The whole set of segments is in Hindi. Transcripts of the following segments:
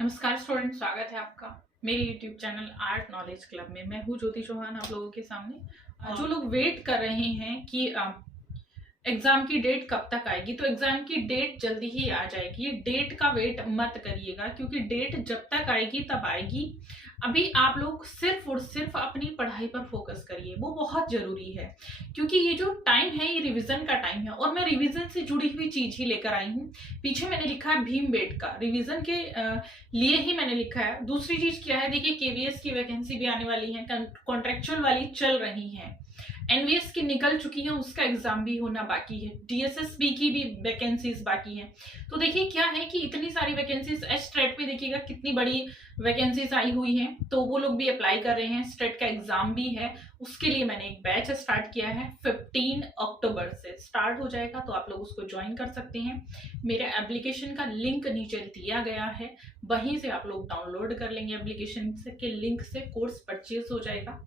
नमस्कार स्टूडेंट, स्वागत है आपका मेरे YouTube channel art knowledge club में। मैं हूँ ज्योति चौहान आप लोगों के सामने। जो लोग वेट कर रहे हैं कि एग्जाम की डेट कब तक आएगी, तो एग्जाम की डेट जल्दी ही आ जाएगी। डेट का वेट मत करिएगा, क्योंकि डेट जब तक आएगी तब आएगी। अभी आप लोग सिर्फ और सिर्फ अपनी पढ़ाई पर फोकस करिए, वो बहुत जरूरी है। क्योंकि ये जो टाइम है ये रिवीजन का टाइम है, और मैं रिवीजन से जुड़ी हुई चीज ही लेकर आई हूँ। पीछे मैंने लिखा है भीमबेटका, रिवीजन के लिए ही मैंने लिखा है। दूसरी चीज क्या है, देखिए केवीएस की वैकेंसी भी आने वाली है, कॉन्ट्रेक्चुअल वाली चल रही है। एनवीएस की निकल चुकी है, उसका एग्जाम भी होना बाकी है। डीएसएसबी की भी वैकेंसीज बाकी है। तो देखिए क्या है कि इतनी सारी वैकेंसीज स्टेट पे देखिएगा कितनी बड़ी वैकेंसीज आई हुई हैं, तो वो लोग भी अप्लाई कर रहे हैं। स्टेट का एग्जाम भी है, उसके लिए मैंने एक बैच स्टार्ट किया है। 15 अक्टूबर से स्टार्ट हो जाएगा, तो आप लोग उसको ज्वाइन कर सकते हैं। मेरे एप्लीकेशन का लिंक नीचे दिया गया है, वहीं से आप लोग डाउनलोड कर लेंगे। एप्लीकेशन के लिंक से कोर्स परचेज हो जाएगा।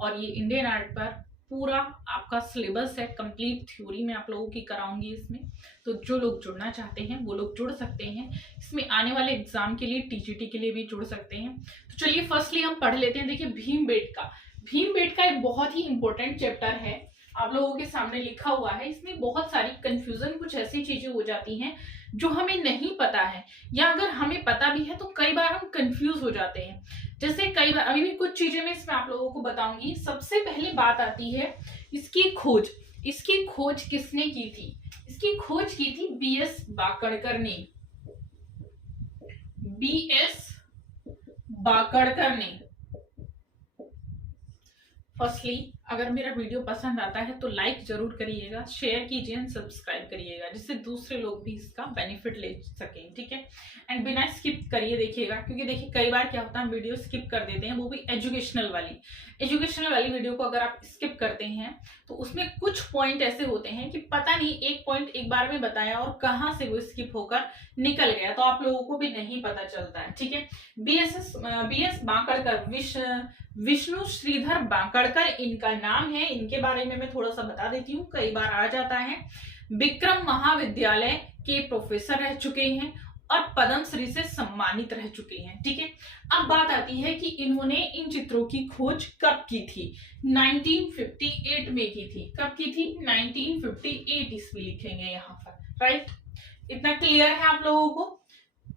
और ये इंडियन आर्ट पर पूरा आपका सिलेबस है, कंप्लीट थ्योरी में आप लोगों की कराऊंगी इसमें। तो जो लोग जुड़ना चाहते हैं वो लोग जुड़ सकते हैं। इसमें आने वाले एग्जाम के लिए, टीजीटी के लिए भी जुड़ सकते हैं। तो चलिए फर्स्टली हम पढ़ लेते हैं। देखिए भीमबेटका एक बहुत ही इंपॉर्टेंट चैप्टर है, आप लोगों के सामने लिखा हुआ है। इसमें बहुत सारी कंफ्यूजन, कुछ ऐसी चीजें हो जाती हैं जो हमें नहीं पता है, या अगर हमें पता भी है तो कई बार हम कंफ्यूज हो जाते हैं। जैसे कई बार, अभी भी कुछ चीजें मैं इसमें आप लोगों को बताऊंगी। सबसे पहले बात आती है इसकी खोज। इसकी खोज किसने की थी? इसकी खोज की थी बीएस बाकड़कर ने। बीएस बाकड़कर ने। फर्स्टली अगर मेरा वीडियो पसंद आता है तो लाइक जरूर करिएगा, शेयर कीजिए एंड सब्सक्राइब करिएगा, जिससे दूसरे लोग भी इसका बेनिफिट ले सकें, ठीक है। एंड बिना स्किप करिए देखिएगा, क्योंकि देखिए कई बार क्या होता है, वीडियो स्किप कर देते हैं, वो भी एजुकेशनल वाली वीडियो को अगर आप स्किप करते हैं तो उसमें कुछ पॉइंट ऐसे होते हैं कि पता नहीं एक पॉइंट एक बार में बताया और कहाँ से वो स्किप होकर निकल गया, तो आप लोगों को भी नहीं पता चलता है, ठीक है। बीएस बाकड़कर, विष्णु श्रीधर बाकड़कर इनका नाम है। इनके बारे में मैं थोड़ा सा बता देती हूँ, कई बार आ जाता है। विक्रम महाविद्यालय के प्रोफेसर रह चुके हैं और पद्मश्री से सम्मानित रह चुके हैं, ठीक है। अब बात आती है कि इन्होंने इन चित्रों की खोज कब की थी? 1958 में की थी। कब की थी? 1958 ईस्वी लिखेंगे यहाँ पर, राइट। इतना क्लियर है आप लोगों को,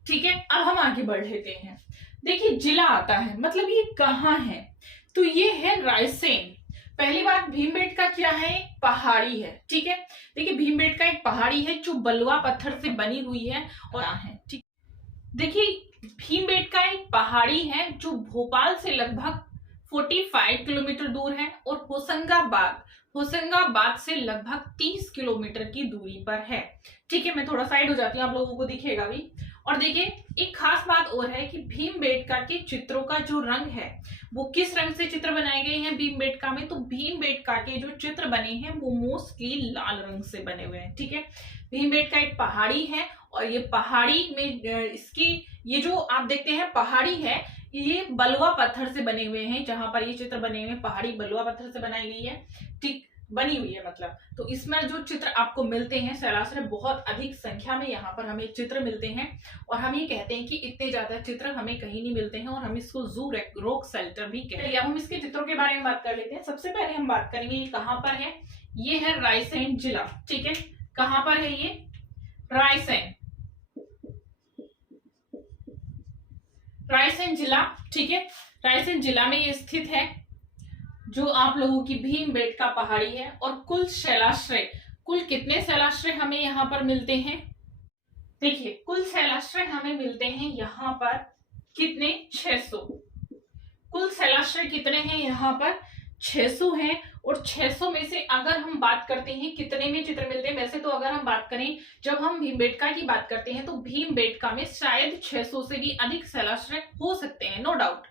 ठीक है। अब हम आगे बढ़ लेते हैं। देखिए जिला आता है, मतलब ये कहाँ है? तो ये है रायसेन। पहली बात, भीमबेटका क्या है? पहाड़ी है, ठीक है। देखिए भीमबेटका एक पहाड़ी है जो बलुआ पत्थर से बनी हुई है और है, ठीक। देखिए भीमबेटका एक पहाड़ी है जो भोपाल से लगभग 45 किलोमीटर दूर है, और होशंगाबाद से लगभग 30 किलोमीटर की दूरी पर है, ठीक है। मैं थोड़ा साइड हो जाती हूँ, आप लोगों को दिखेगा भी। और देखिए एक खास बात और है कि भीमबेटका के चित्रों का जो रंग है, वो किस रंग से चित्र बनाए गए हैं भीमबेटका में? तो भीमबेटका के जो चित्र बने हैं वो मोस्टली लाल रंग से बने हुए हैं, ठीक है। भीमबेटका एक पहाड़ी है, और ये पहाड़ी में इसकी ये जो आप देखते हैं पहाड़ी है, ये बलुआ पत्थर से बने हुए हैं। जहां पर ये चित्र बने हुए हैं, पहाड़ी बलुआ पत्थर से बनाई गई है, ठीक, बनी हुई है मतलब। तो इसमें जो चित्र आपको मिलते हैं शैलाश्रय, बहुत अधिक संख्या में यहाँ पर हमें चित्र मिलते हैं, और हम ये कहते हैं कि इतने ज्यादा चित्र हमें कहीं नहीं मिलते हैं, और हम इसको जू रॉक शेल्टर भी कहते हैं। अब हम इसके चित्रों के बारे में बात कर लेते हैं। सबसे पहले हम बात करेंगे ये कहाँ पर है। ये है रायसेन जिला, ठीक है। कहाँ पर है ये? रायसेन जिला, ठीक है। रायसेन जिला में ये स्थित है, जो आप लोगों की भीमबेटका पहाड़ी है। और कुल कितने शैलाश्रय हमें यहाँ पर मिलते हैं? देखिए कुल शैलाश्रय हमें मिलते हैं यहाँ पर कितने? 600। कुल शैलाश्रय कितने हैं यहाँ पर? 600 हैं। और 600 में से अगर हम बात करते हैं कितने में चित्र मिलते हैं, वैसे तो अगर हम बात करें, जब हम भीमबेटका की बात करते हैं तो भीमबेटका में शायद 600 से भी अधिक शैलाश्रय हो सकते हैं, नो डाउट।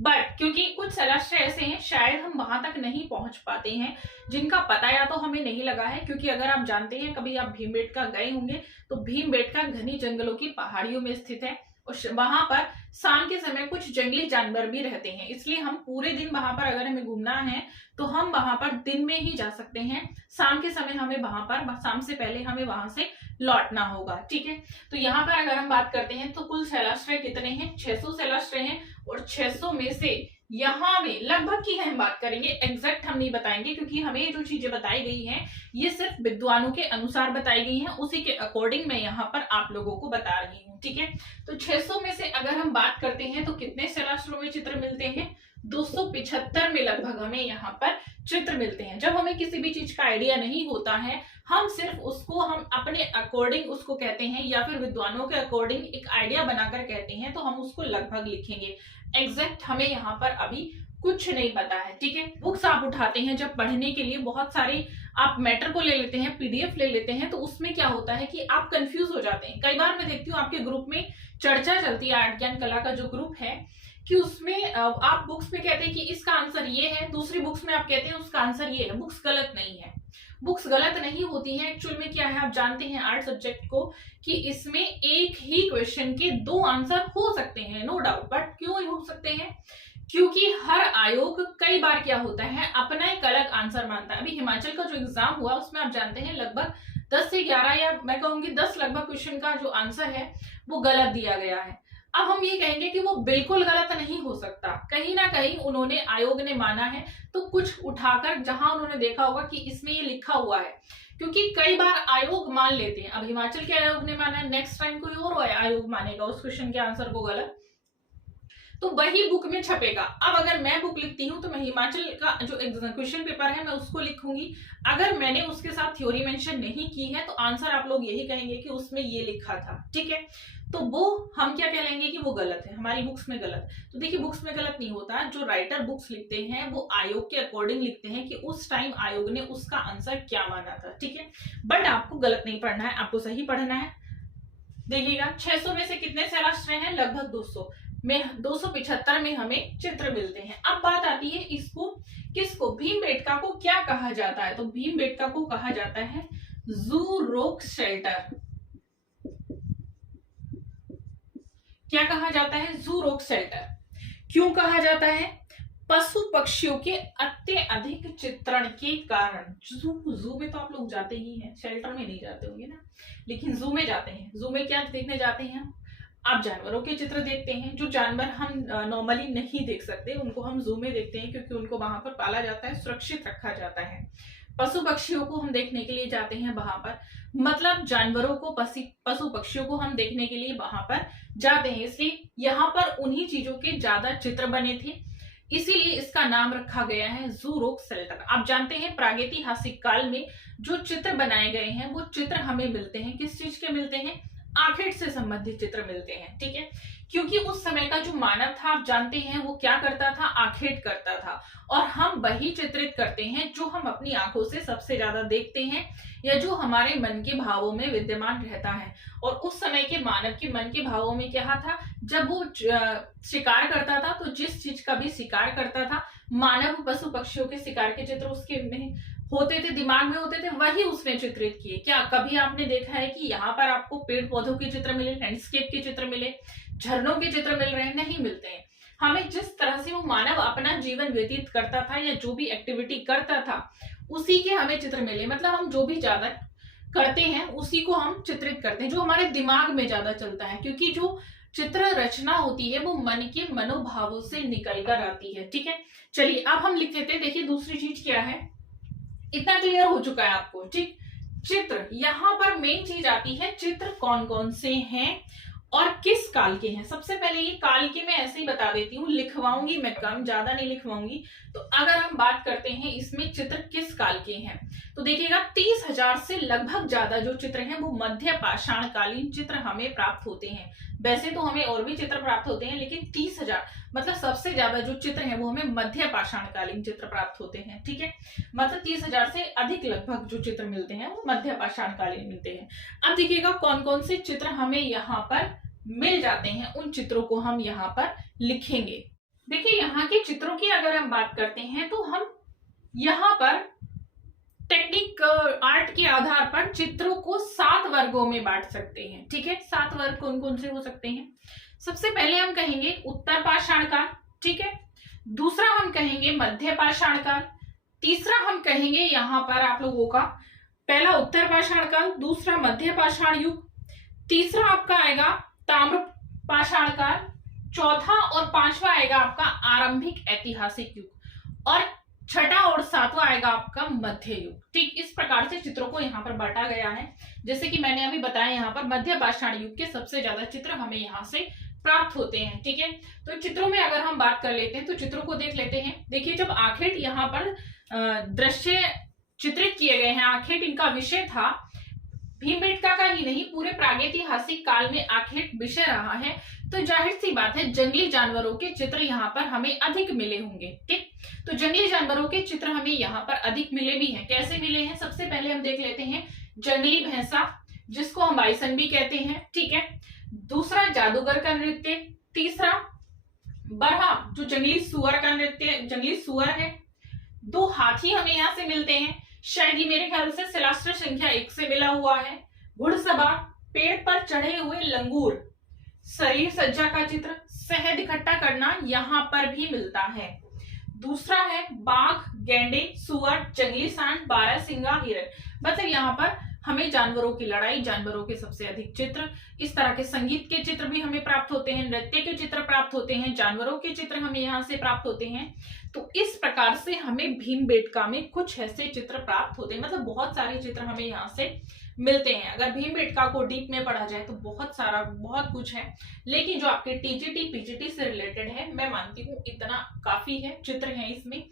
बट क्योंकि कुछ शैलाश्रय ऐसे हैं शायद हम वहां तक नहीं पहुंच पाते हैं, जिनका पता या तो हमें नहीं लगा है। क्योंकि अगर आप जानते हैं, कभी आप भीमबेटका गए होंगे, तो भीमबेटका घनी जंगलों की पहाड़ियों में स्थित है, और वहां पर शाम के समय कुछ जंगली जानवर भी रहते हैं। इसलिए हम पूरे दिन वहां पर अगर हमें घूमना है तो हम वहां पर दिन में ही जा सकते हैं। शाम के समय हमें वहां पर, शाम से पहले हमें वहां से लौटना होगा। ठीक है, तो यहाँ पर अगर हम बात करते हैं तो कुल शैलाश्रय कितने हैं, 600 शैलाश्रय हैं, और 600 में से यहाँ में लगभग की हम बात करेंगे, एग्जैक्ट हम नहीं बताएंगे, क्योंकि हमें जो चीजें बताई गई हैं ये सिर्फ विद्वानों के अनुसार बताई गई हैं, उसी के अकॉर्डिंग मैं यहाँ पर आप लोगों को बता रही हूँ। ठीक है, तो 600 में से अगर हम बात करते हैं तो कितने शैलाश्रयों में चित्र मिलते हैं, 275 में लगभग हमें यहाँ पर चित्र मिलते हैं। जब हमें किसी भी चीज का आइडिया नहीं होता है, हम सिर्फ उसको हम अपने अकॉर्डिंग उसको कहते हैं, या फिर विद्वानों के अकॉर्डिंग एक आइडिया बनाकर कहते हैं, तो हम उसको लगभग लिखेंगे। एग्जैक्ट हमें यहाँ पर अभी कुछ नहीं पता है। ठीक है, बुक्स आप उठाते हैं जब पढ़ने के लिए, बहुत सारे आप मैटर को ले लेते हैं, पीडीएफ ले लेते हैं, तो उसमें क्या होता है कि आप कंफ्यूज हो जाते हैं। कई बार मैं देखती हूँ आपके ग्रुप में चर्चा चलती है, आर्ट ज्ञान कला का जो ग्रुप है, कि उसमें आप बुक्स में कहते हैं कि इसका आंसर ये है, दूसरी बुक्स में आप कहते हैं उसका आंसर ये है। बुक्स गलत नहीं है, बुक्स गलत नहीं होती है। एक्चुअल में क्या है, आप जानते हैं आर्ट सब्जेक्ट को, कि इसमें एक ही क्वेश्चन के 2 आंसर हो सकते हैं, नो डाउट। बट क्यों हो सकते हैं, क्योंकि हर आयोग कई बार क्या होता है अपना एक अलग आंसर मानता है। अभी हिमाचल का जो एग्जाम हुआ उसमें आप जानते हैं लगभग 10 से 11 या मैं कहूंगी 10 लगभग क्वेश्चन का जो आंसर है वो गलत दिया गया है। अब हम ये कहेंगे कि वो बिल्कुल गलत नहीं हो सकता, कहीं ना कहीं उन्होंने आयोग ने माना है, तो कुछ उठाकर जहां उन्होंने देखा होगा कि इसमें ये लिखा हुआ है, क्योंकि कई बार आयोग मान लेते हैं। अब हिमाचल के आयोग ने माना, नेक्स्ट टाइम कोई और आयोग मानेगा उस क्वेश्चन के आंसर को गलत, तो वही बुक में छपेगा। अब अगर मैं बुक लिखती हूँ तो मैं हिमाचल का जो क्वेश्चन पेपर है मैं उसको लिखूंगी, अगर मैंने उसके साथ थ्योरी मेंशन नहीं की है तो आंसर आप लोग यही कहेंगे कि उसमें ये लिखा था। ठीक है, तो वो हम क्या कह लेंगे कि वो गलत है, हमारी बुक्स में गलत। तो देखिए, बुक्स में गलत नहीं होता, जो राइटर बुक्स लिखते हैं वो आयोग के अकॉर्डिंग लिखते हैं कि उस टाइम आयोग ने उसका आंसर क्या माना था। ठीक है, बट आपको गलत नहीं पढ़ना है, आपको सही पढ़ना है। देखिएगा 600 में से कितने शैलाश्रय हैं, लगभग 200 में 275 में हमें चित्र मिलते हैं। अब बात आती है इसको किसको, भीमबेटका को क्या कहा जाता है, तो भीमबेटका को कहा जाता है जू रोक शेल्टर। क्या कहा जाता है, जू रोक शेल्टर। क्यों कहा जाता है, पशु पक्षियों के अत्यधिक चित्रण के कारण। जू में तो आप लोग जाते ही हैं, शेल्टर में नहीं जाते होंगे ना, लेकिन जू में जाते हैं। जू में क्या देखने जाते हैं आप जानवरों के चित्र देखते हैं, जो जानवर हम नॉर्मली नहीं देख सकते उनको हम जू में देखते हैं, क्योंकि उनको वहां पर पाला जाता है, सुरक्षित रखा जाता है। पशु पक्षियों को हम देखने के लिए जाते हैं वहां पर, मतलब जानवरों को, पशु पक्षियों को हम देखने के लिए वहां पर जाते हैं, इसलिए यहाँ पर उन्हीं चीजों के ज्यादा चित्र बने थे, इसीलिए इसका नाम रखा गया है जू रोक शेल्टर। आप जानते हैं प्रागैतिहासिक काल में जो चित्र बनाए गए हैं वो चित्र हमें मिलते हैं, किस चीज के मिलते हैं, आखेट से संबंधित चित्र मिलते हैं। ठीक है, क्योंकि उस समय का जो मानव था आप जानते हैं वो क्या करता था, आखेट करता था, और हम वही चित्रित करते हैं जो हम अपनी आंखों से सबसे ज्यादा देखते हैं, या जो हमारे मन के भावों में विद्यमान रहता है। और उस समय के मानव के मन के भावों में क्या था, जब वो शिकार करता था तो जिस चीज का भी शिकार करता था, मानव पशु पक्षियों के शिकार के चित्र उसके में होते थे, दिमाग में होते थे, वही उसने चित्रित किए। क्या कभी आपने देखा है कि यहाँ पर आपको पेड़ पौधों के चित्र मिले, लैंडस्केप के चित्र मिले, झरनों के चित्र मिल रहे हैं, नहीं मिलते हैं। हमें जिस तरह से वो मानव अपना जीवन व्यतीत करता था या जो भी एक्टिविटी करता था उसी के हमें चित्र मिले, मतलब हम जो भी ज्यादा करते हैं उसी को हम चित्रित करते हैं, जो हमारे दिमाग में ज्यादा चलता है, क्योंकि जो चित्र रचना होती है वो मन के मनोभावों से निकल कर आती है। ठीक है, चलिए अब हम लिख लेते हैं। देखिए दूसरी चीज क्या है, इतना क्लियर हो चुका है आपको। ठीक, चित्र, यहाँ पर मेन चीज आती है चित्र कौन कौन से हैं और किस काल के हैं। सबसे पहले ये काल के मैं ऐसे ही बता देती हूँ, लिखवाऊंगी मैं कम, ज्यादा नहीं लिखवाऊंगी। तो अगर हम बात करते हैं इसमें चित्र किस काल के हैं, तो देखिएगा 30,000 से लगभग ज्यादा जो चित्र हैं वो मध्य पाषाण कालीन चित्र हमें प्राप्त होते हैं। वैसे तो हमें और भी चित्र प्राप्त होते हैं, लेकिन 30,000 मतलब सबसे ज्यादा जो चित्र हैं वो हमें मध्य पाषाण कालीन चित्र प्राप्त होते हैं। ठीक है, मतलब 30,000 से अधिक लगभग जो चित्र मिलते हैं वो मध्य पाषाण कालीन मिलते हैं। अब देखिएगा कौन कौन से चित्र हमें यहाँ पर मिल जाते हैं, उन चित्रों को हम यहाँ पर लिखेंगे। देखिए यहाँ के चित्रों की अगर हम बात करते हैं तो हम यहाँ पर टेक्निक आर्ट के आधार पर चित्रों को 7 वर्गों में बांट सकते हैं। ठीक है, 7 वर्ग कौन कौन से हो सकते हैं। सबसे पहले हम कहेंगे उत्तर पाषाण काल, ठीक है। दूसरा हम कहेंगे मध्य पाषाण काल। तीसरा हम कहेंगे यहाँ पर आप लोगों का पहला उत्तर पाषाण काल, दूसरा मध्य पाषाण युग, तीसरा आपका आएगा ताम्र पाषाण काल, चौथा और पांचवा आएगा आपका आरंभिक ऐतिहासिक युग, और छठा और सातवां आएगा आपका मध्य युग। ठीक, इस प्रकार से चित्रों को यहाँ पर बांटा गया है। जैसे कि मैंने अभी बताया, यहाँ पर मध्य पाषाण युग के सबसे ज्यादा चित्र हमें यहाँ से प्राप्त होते हैं। ठीक है, तो चित्रों में अगर हम बात कर लेते हैं तो चित्रों को देख लेते हैं। देखिए, जब आखेट यहाँ पर दृश्य चित्रित किए गए हैं, आखेट इनका विषय था, भीमबेटका का ही नहीं पूरे प्रागैतिहासिक काल में आखेट विषय रहा है, तो जाहिर सी बात है जंगली जानवरों के चित्र यहाँ पर हमें अधिक मिले होंगे। ठीक, तो जंगली जानवरों के चित्र हमें यहाँ पर अधिक मिले भी हैं। कैसे मिले हैं, सबसे पहले हम देख लेते हैं जंगली भैंसा, जिसको हम बाइसन भी कहते हैं। ठीक है, दूसरा जादूगर का नृत्य, तीसरा बरहा जो जंगली सुअर का नृत्य, जंगली सुअर है, दो हाथी हमें यहाँ से मिलते हैं, शायद ये मेरे ख्याल से शिलास्त्र संख्या 1 से मिला हुआ है, घुड़सवार, पेड़ पर चढ़े हुए लंगूर, शरीर सज्जा का चित्र, शहद इकट्ठा करना यहाँ पर भी मिलता है। दूसरा है बाघ, गैंडे, सुअर, जंगली सांड, बारहसिंगा, हिरण। मतलब यहाँ पर हमें जानवरों की लड़ाई, जानवरों के सबसे अधिक चित्र, इस तरह के संगीत के चित्र भी हमें प्राप्त होते हैं, नृत्य के चित्र प्राप्त होते हैं, जानवरों के चित्र हमें यहाँ से प्राप्त होते हैं। तो इस प्रकार से हमें भीमबेटका में कुछ ऐसे चित्र प्राप्त होते हैं, मतलब बहुत सारे चित्र हमें यहाँ से मिलते हैं। अगर भीमबेटका को डीप में पढ़ा जाए तो बहुत कुछ है, लेकिन जो आपके टीजीटी पीजीटी से रिलेटेड है, मैं मानती हूँ इतना काफी है, चित्र है इसमें।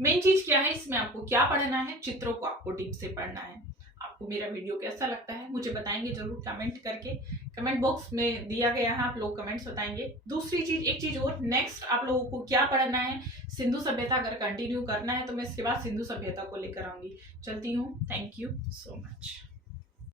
मेन चीज क्या है, इसमें आपको क्या पढ़ना है, चित्रों को आपको डीप से पढ़ना है। आपको मेरा वीडियो कैसा लगता है मुझे बताएंगे जरूर कमेंट करके, कमेंट बॉक्स में दिया गया है, आप लोग कमेंट्स बताएंगे। दूसरी चीज, एक चीज और, नेक्स्ट आप लोगों को क्या पढ़ना है, सिंधु सभ्यता अगर कंटिन्यू करना है तो मैं इसके बाद सिंधु सभ्यता को लेकर आऊंगी। चलती हूँ, थैंक यू सो मच।